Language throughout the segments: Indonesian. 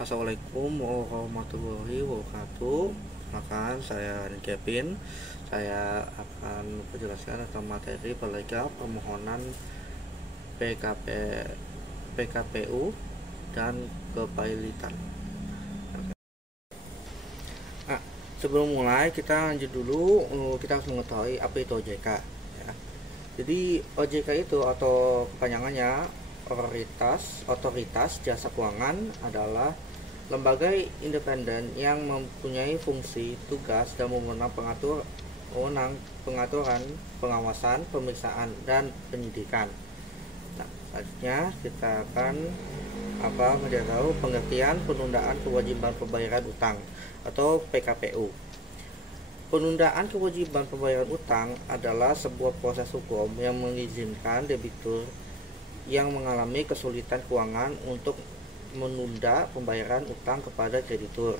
Assalamualaikum warahmatullahi wabarakatuh. Makan saya Kevin. Saya akan menjelaskan tentang materi pelegal permohonan PKP, PKPU dan kepailitan. Nah, sebelum mulai kita lanjut dulu. Kita harus mengetahui apa itu OJK ya. Jadi OJK itu atau kepanjangannya Otoritas Jasa Keuangan adalah lembaga independen yang mempunyai fungsi, tugas, dan wewenang pengaturan, pengawasan, pemeriksaan, dan penyidikan. Nah, selanjutnya kita akan tahu pengertian penundaan kewajiban pembayaran utang atau PKPU. Penundaan kewajiban pembayaran utang adalah sebuah proses hukum yang mengizinkan debitur yang mengalami kesulitan keuangan untuk menunda pembayaran utang kepada kreditur.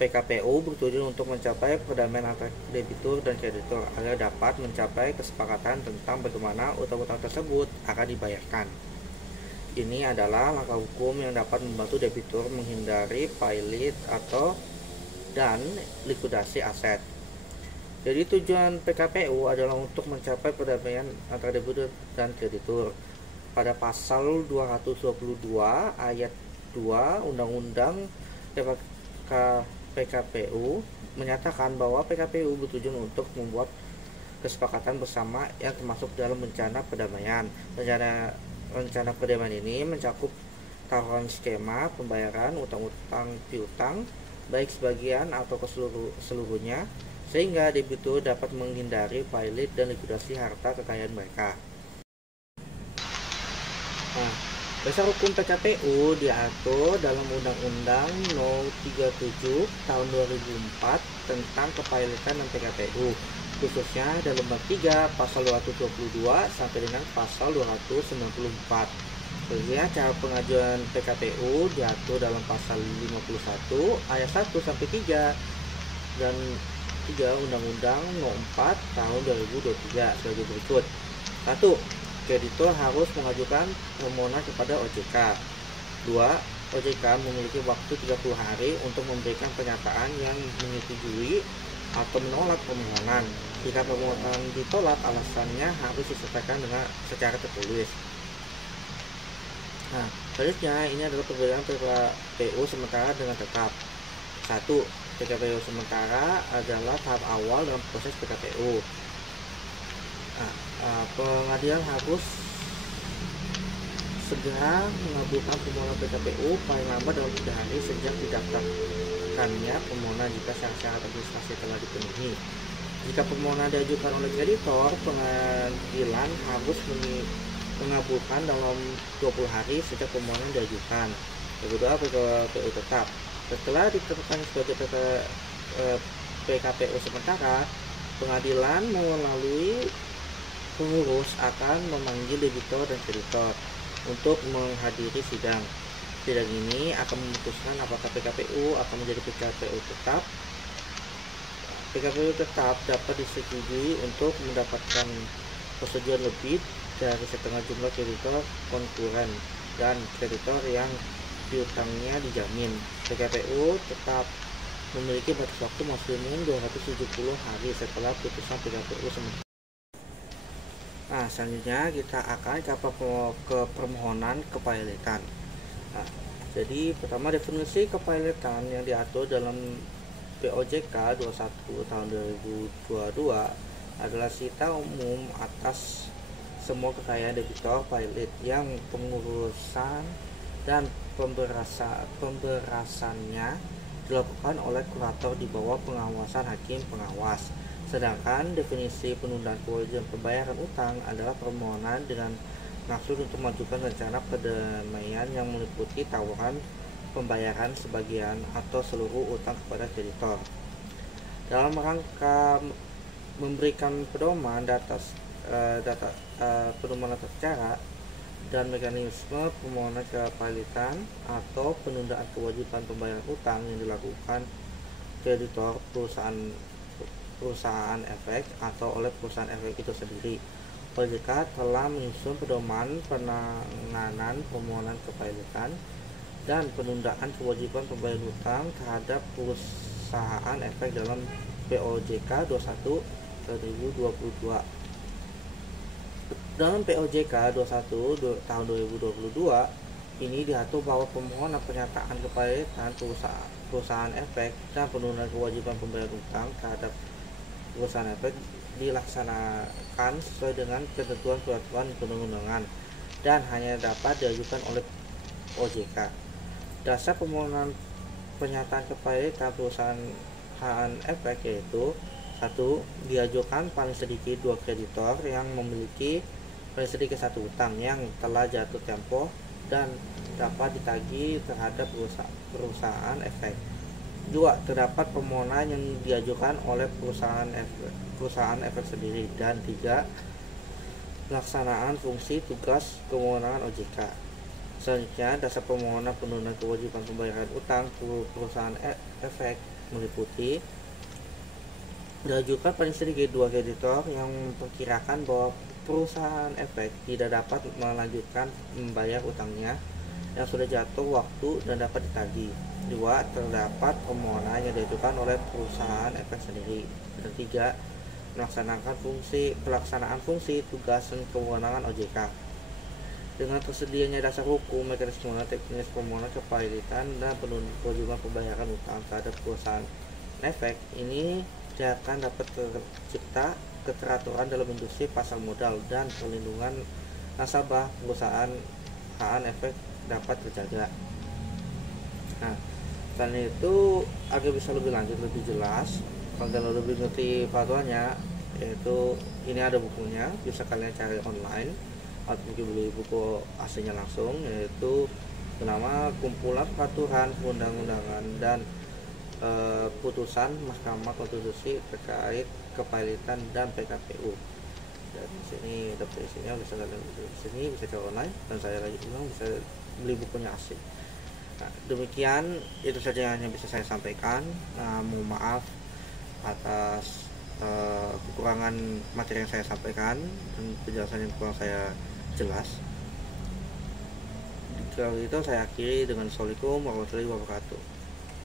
PKPU bertujuan untuk mencapai perdamaian antara debitur dan kreditur agar dapat mencapai kesepakatan tentang bagaimana utang-utang tersebut akan dibayarkan. Ini adalah langkah hukum yang dapat membantu debitur menghindari pailit dan likuidasi aset. Jadi tujuan PKPU adalah untuk mencapai perdamaian antara debitur dan kreditur. Pada pasal 222 ayat 2 Undang-Undang PKPU menyatakan bahwa PKPU bertujuan untuk membuat kesepakatan bersama yang termasuk dalam rencana perdamaian. Rencana perdamaian ini mencakup taruhan skema pembayaran utang-utang piutang, baik sebagian atau keseluruhnya, sehingga debitur dapat menghindari pailit dan likuidasi harta kekayaan mereka. Nah, dasar hukum PKPU diatur dalam Undang-Undang No. 37 Tahun 2004 tentang kepailitan dan PKPU, khususnya dalam bab 3 pasal 222 sampai dengan pasal 294. Kemudian cara pengajuan PKPU diatur dalam pasal 51 ayat 1 sampai 3 dan 3 Undang-Undang No. 4 Tahun 2023 sebagai berikut. 1. Kreditur harus mengajukan permohonan kepada OJK. 2. OJK memiliki waktu 30 hari untuk memberikan pernyataan yang menyetujui atau menolak permohonan. Jika permohonan ditolak, alasannya harus disertakan secara tertulis. Nah, selanjutnya ini adalah perbedaan PKPU sementara dengan tetap. 1. PKPU sementara adalah tahap awal dalam proses PKPU. Pengadilan harus segera mengabulkan permohonan PKPU paling lambat dalam 3 hari sejak didaftarkannya permohonan jika syarat-syarat administrasi telah dipenuhi. Jika permohonan diajukan oleh kreditor, pengadilan harus mengabulkan dalam 20 hari sejak permohonan diajukan. Kedua, PKPU tetap. Setelah ditetapkan sebagai PKPU sementara, pengadilan melalui pengurus akan memanggil debitur dan kreditor untuk menghadiri sidang. Sidang ini akan memutuskan apakah PKPU akan menjadi PKPU tetap. PKPU tetap dapat disetujui untuk mendapatkan persetujuan lebih dari setengah jumlah kreditor konkuren dan kreditor yang piutangnya dijamin. PKPU tetap memiliki batas waktu maksimum 270 hari setelah putusan PKPU sementara. Nah, selanjutnya kita akan ke permohonan kepailitan. Nah, jadi pertama definisi kepailitan yang diatur dalam POJK 21 tahun 2022 adalah sita umum atas semua kekayaan debitor pailit yang pengurusan dan pemberasannya dilakukan oleh kurator di bawah pengawasan hakim pengawas. Sedangkan definisi penundaan kewajiban pembayaran utang adalah permohonan dengan maksud untuk mengajukan rencana perdamaian yang meliputi tawaran pembayaran sebagian atau seluruh utang kepada kreditor. Dalam rangka memberikan pedoman pedoman atas cara dan mekanisme permohonan kepailitan atau penundaan kewajiban pembayaran utang yang dilakukan kreditor perusahaan efek atau oleh perusahaan efek itu sendiri. OJK telah menyusun pedoman penanganan permohonan kepailitan dan penundaan kewajiban pembayaran hutang terhadap perusahaan efek dalam POJK 21 2022. Dalam POJK 21 tahun 2022 ini diatur bahwa permohonan pernyataan kepalitan perusahaan efek dan penundaan kewajiban pembayaran hutang terhadap perusahaan efek dilaksanakan sesuai dengan ketentuan peraturan perundang-undangan dan hanya dapat diajukan oleh OJK. Dasar permohonan pernyataan kepalitan perusahaan efek yaitu 1. Diajukan paling sedikit 2 kreditor yang memiliki paling sedikit 1 hutang yang telah jatuh tempo dan dapat ditagih terhadap perusahaan efek. 2. Terdapat permohonan yang diajukan oleh perusahaan efek sendiri. Dan 3. Pelaksanaan fungsi tugas kewenangan OJK. Selanjutnya, dasar permohonan penundaan kewajiban pembayaran utang perusahaan efek meliputi diajukan paling sedikit 2 kreditor yang memperkirakan bahwa perusahaan efek tidak dapat melanjutkan membayar utangnya yang sudah jatuh waktu dan dapat ditagih. 2. Terdapat permohonan yang diajukan oleh perusahaan efek sendiri. Dan 3. Pelaksanaan fungsi tugas dan kewenangan OJK. Dengan tersedianya dasar hukum, mekanisme teknis permohonan kepalitan dan penundaan kewajiban pembayaran utang terhadap perusahaan efek ini akan dapat tercipta keteraturan dalam industri pasar modal dan perlindungan nasabah perusahaan efek dapat terjaga. Nah, selain itu agar bisa lebih lanjut, lebih jelas, kalau lebih ngerti peraturannya, yaitu ini ada bukunya, bisa kalian cari online atau mungkin beli buku aslinya langsung, yaitu bernama Kumpulan Peraturan Perundang-undangan dan putusan Mahkamah Konstitusi terkait kepalitan dan PKPU. Dan di sini daftar isinya bisa kalian di sini, bisa cari online, dan saya lagi bilang bisa beli bukunya asli. Nah, demikian itu saja yang bisa saya sampaikan. Mohon maaf atas kekurangan materi yang saya sampaikan dan penjelasan yang kurang saya jelas. Kalau itu saya akhiri dengan Assalamualaikum warahmatullahi wabarakatuh.